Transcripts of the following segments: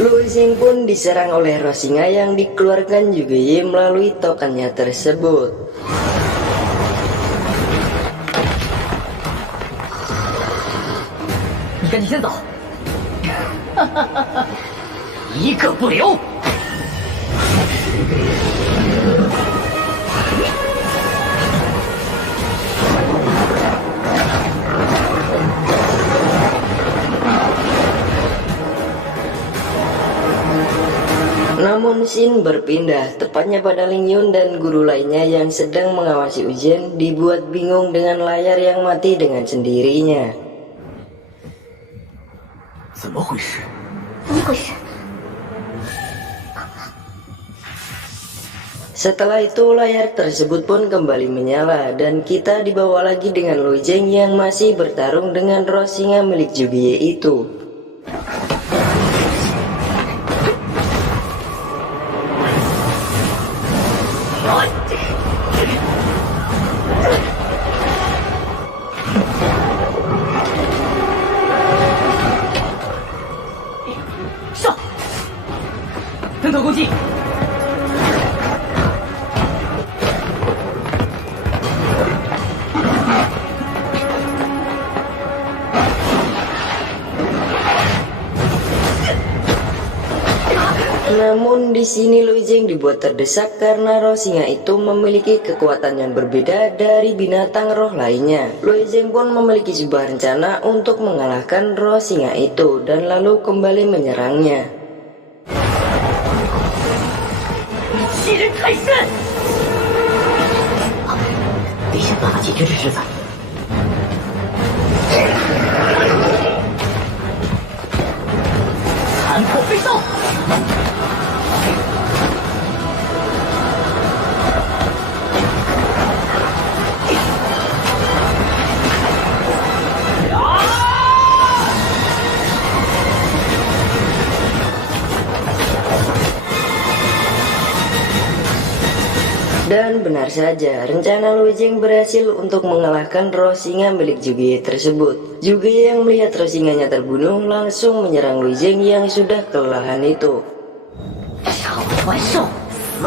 Lu Xing pun diserang oleh roh singa yang dikeluarkan Zhuge Ye melalui tokennya tersebut. 你赶紧先走，一个不留。 Namun Xin berpindah, tepatnya pada Ling Yun dan guru lainnya yang sedang mengawasi ujian, dibuat bingung dengan layar yang mati dengan sendirinya. 怎么回事？ 怎么回事？ Setelah itu layar tersebut pun kembali menyala dan kita dibawa lagi dengan Lu Zheng yang masih bertarung dengan roh singa milik Zhuge Ye itu. 上，分头攻击。 Namun di sini Lu Zheng dibuat terdesak karena roh singa itu memiliki kekuatan yang berbeda dari binatang roh lainnya. Lu Zheng pun memiliki sebuah rencana untuk mengalahkan roh singa itu dan lalu kembali menyerangnya. 欺人太甚！得想办法解决这侄子。残破飞刀。 Dan benar saja, rencana Lu Zheng berhasil untuk mengalahkan roh singa milik Zhuge Ye tersebut. Zhuge Ye yang melihat roh singanya terbunuh langsung menyerang Lu Zheng yang sudah kelelahan itu. 少还少死！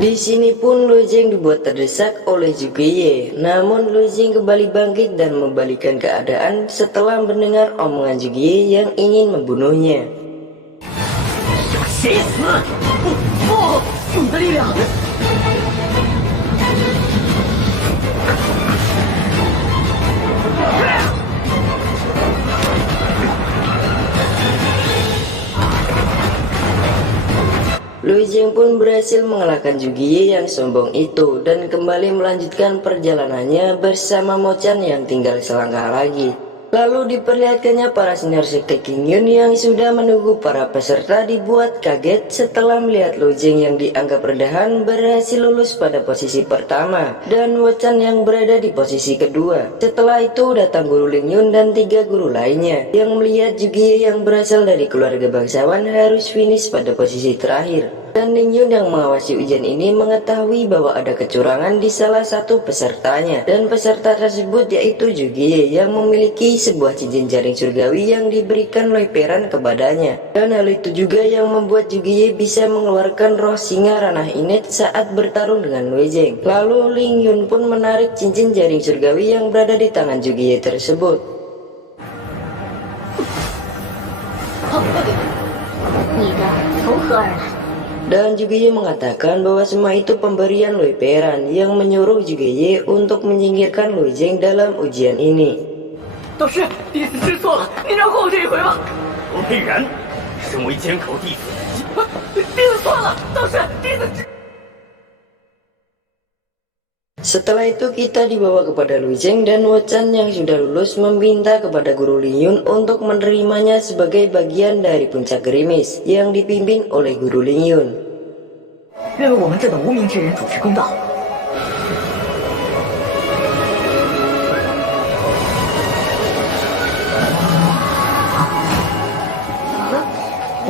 Di sini pun Lu Zheng dibuat terdesak oleh Zhuge Ye. Namun Lu Zheng kembali bangkit dan membalikkan keadaan setelah mendengar omongan Zhuge Ye yang ingin membunuhnya. 谁死？不，你的力量。 Lu Zheng pun berhasil mengalahkan Zhuge Ye yang sombong itu dan kembali melanjutkan perjalanannya bersama Mo Chan yang tinggal selangkah lagi. Lalu diperlihatkannya para senior sekte King Yun yang sudah menunggu para peserta dibuat kaget setelah melihat Lu Zheng yang dianggap rendahan berhasil lulus pada posisi pertama dan Mo Chan yang berada di posisi kedua. Setelah itu datang guru Ling Yun dan 3 guru lainnya yang melihat Zhuge Ye yang berasal dari keluarga bangsawan harus finish pada posisi terakhir. Dan Ling Yun yang mengawasi ujian ini mengetahui bahwa ada kecurangan di salah satu pesertanya. Dan peserta tersebut yaitu Zhuge Ye yang memiliki sebuah cincin jaring surgawi yang diberikan Loi Peran kepadanya. Dan hal itu juga yang membuat Zhuge Ye bisa mengeluarkan roh singa ranah inet saat bertarung dengan Lu Zheng. Lalu Ling Yun pun menarik cincin jaring surgawi yang berada di tangan Zhuge Ye tersebut. 你的从何而来？ Dan Zhuge Ye mengatakan bahwa semua itu pemberian Loi Peran yang menyuruh Zhuge Ye untuk menyingkirkan Lu Zheng dalam ujian ini. 导师，弟子知错了，您饶过我这一回吧。罗佩然，身为监口弟子，弟子错了，导师，弟子知。 Setelah itu kita dibawa kepada Lu Zheng dan Wo Chan yang sudah lulus meminta kepada guru Ling Yun untuk menerimanya sebagai bagian dari puncak gerimis yang dipimpin oleh guru Ling Yun. 愿为我们这等无名之人主持公道。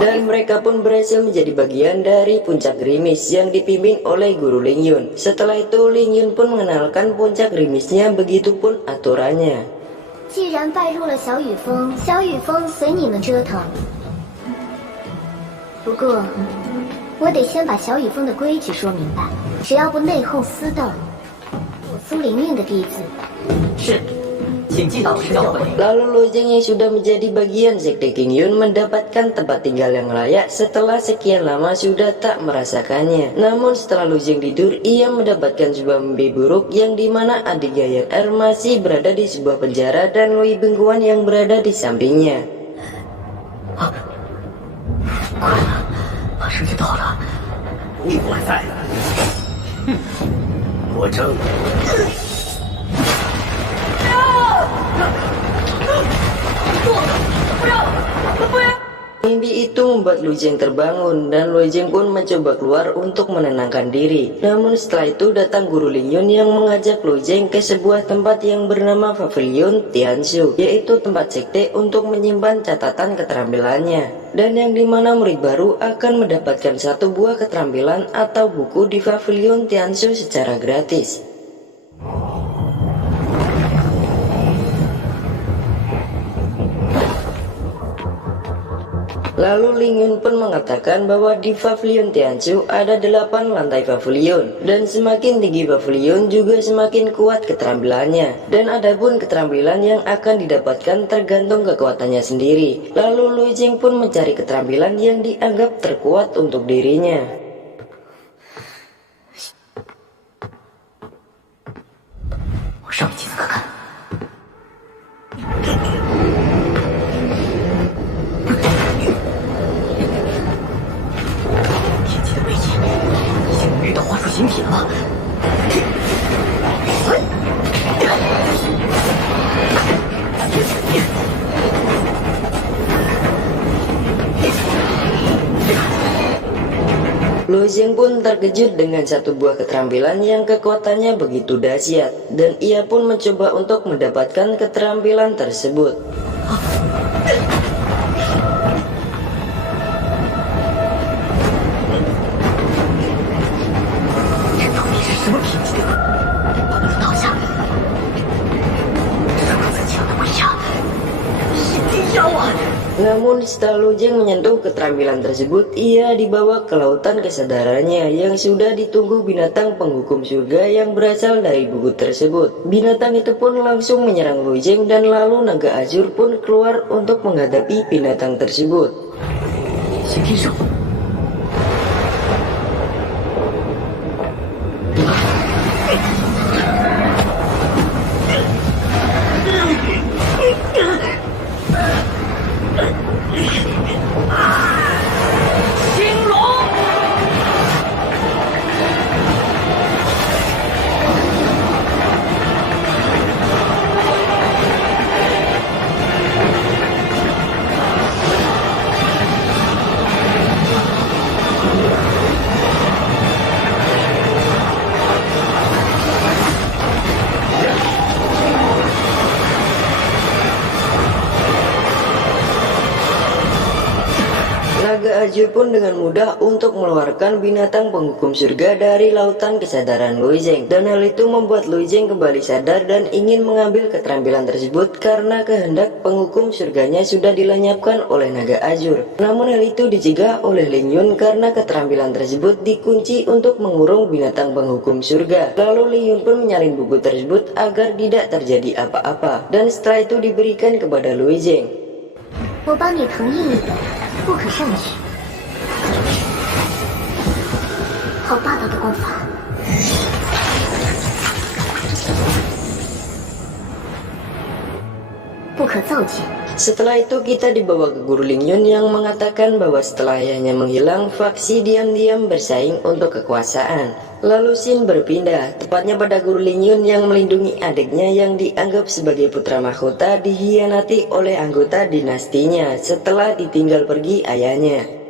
Dan mereka pun berhasil menjadi bagian dari puncak gerimis yang dipimpin oleh Guru Ling Yun. Setelah itu Ling Yun pun mengenalkan puncak gerimisnya, begitupun aturannya. 既然拜入了小雨峰，小雨峰随你们折腾。不过，我得先把小雨峰的规矩说明白，只要不内讧私斗，我苏灵运的弟子。是，请记导师教诲。 Lalu Lojeng yang sudah menjadi bagian sekte King Yun mendapatkan tempat tinggal yang layak setelah sekian lama sudah tak merasakannya. Namun setelah Lojeng tidur, ia mendapatkan sebuah mimpi buruk yang dimana adik Yayan Er masih berada di sebuah penjara dan Lui Bengkuan yang berada di sampingnya. 快了，马上就到了。不管在了。哼，我争。 Mimpi itu membuat Lojeng terbangun dan Lojeng pun mencoba keluar untuk menenangkan diri. Namun setelah itu datang Guru Ling Yun yang mengajak Lojeng ke sebuah tempat yang bernama Pavilion Tianshu, yaitu tempat sekte untuk menyimpan catatan keterampilannya. Dan yang dimana murid baru akan mendapatkan satu buah keterampilan atau buku di Pavilion Tianshu secara gratis. Lalu Ling Yun pun mengatakan bahwa di Pavilion Tianshu ada 8 lantai pavilion, dan semakin tinggi pavilion juga semakin kuat keterampilannya. Dan adapun keterampilan yang akan didapatkan tergantung kekuatannya sendiri. Lalu Lojeng pun mencari keterampilan yang dianggap terkuat untuk dirinya. 我上去看看。 遇到化出形体了吗？Lojeng pun terkejut dengan satu buah keterampilan yang kekuatannya begitu dahsyat, dan ia pun mencoba untuk mendapatkan keterampilan tersebut. Namun setelah Lojeng menyentuh keterampilan tersebut, ia dibawa ke lautan kesadarannya yang sudah ditunggu binatang penghukum surga yang berasal dari buku tersebut. Binatang itu pun langsung menyerang Lojeng dan lalu naga Azur pun keluar untuk menghadapi binatang tersebut. Naga Azur pun dengan mudah untuk mengeluarkan binatang penghukum surga dari lautan kesadaran Lojeng, dan hal itu membuat Lojeng kembali sadar dan ingin mengambil keterampilan tersebut karena kehendak penghukum surganya sudah dilenyapkan oleh Naga Azur. Namun hal itu dicegah oleh Ling Yun karena keterampilan tersebut dikunci untuk mengurung binatang penghukum surga. Lalu Ling Yun pun menyalin buku tersebut agar tidak terjadi apa-apa, dan setelah itu diberikan kepada Lojeng. 我帮你誊印一本，不可擅取。好霸道的功法！不可造见。 Setelah itu kita dibawa ke Guru Ling Yun yang mengatakan bahwa setelah ayahnya menghilang, faksi diam-diam bersaing untuk kekuasaan. Lalu Shin berpindah, tepatnya pada Guru Ling Yun yang melindungi adiknya yang dianggap sebagai putra mahkota dikhianati oleh anggota dinastinya setelah ditinggal pergi ayahnya.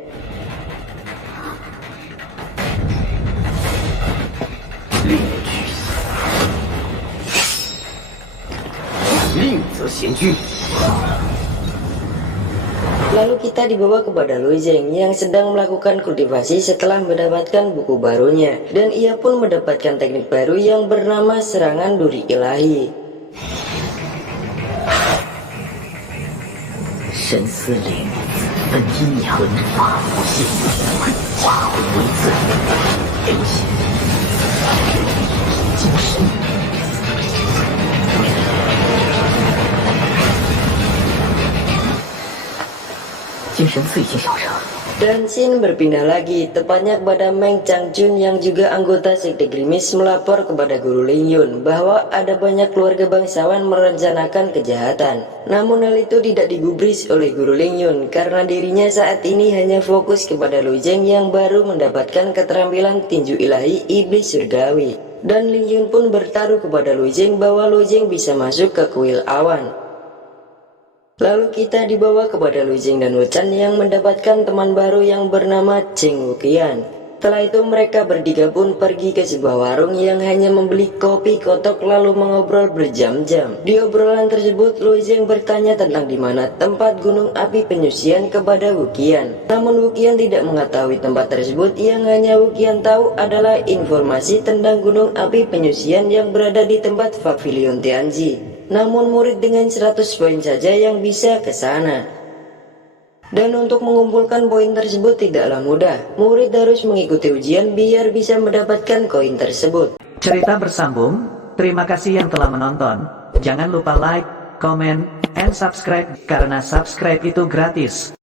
令则贤君。Lalu kita dibawa kepada Lu Zheng yang sedang melakukan kultivasi setelah mendapatkan buku barunya, dan ia pun mendapatkan teknik baru yang bernama serangan duri ilahi. 神思灵本阴阳法无限，化为为子，流血精神。精神刺已经小成。 Dan Shin berpindah lagi, tepatnya kepada Meng Changchun yang juga anggota Sekte Grimis melapor kepada Guru Ling Yun bahwa ada banyak keluarga bangsawan merencanakan kejahatan. Namun hal itu tidak digubris oleh Guru Ling Yun karena dirinya saat ini hanya fokus kepada Lu Zheng yang baru mendapatkan keterampilan tinju ilahi iblis surgawi. Dan Ling Yun pun bertaruh kepada Lu Zheng bahwa Lu Zheng bisa masuk ke kuil awan. Lalu kita dibawa kepada Lu Zheng dan Wu Chan yang mendapatkan teman baru yang bernama Cheng Wuqian. Setelah itu mereka bertiga pun pergi ke sebuah warung yang hanya membeli kopi kotok lalu mengobrol berjam-jam. Di obrolan tersebut Lu Zheng bertanya tentang di mana tempat gunung api penyucian kepada Wuqian. Namun Wuqian tidak mengetahui tempat tersebut, yang hanya Wuqian tahu adalah informasi tentang gunung api penyucian yang berada di tempat Pavilion Tianji. Namun murid dengan 100 poin saja yang bisa ke sana. Dan untuk mengumpulkan poin tersebut tidaklah mudah. Murid harus mengikuti ujian biar bisa mendapatkan koin tersebut. Cerita bersambung. Terima kasih yang telah menonton. Jangan lupa like, comment, and subscribe karena subscribe itu gratis.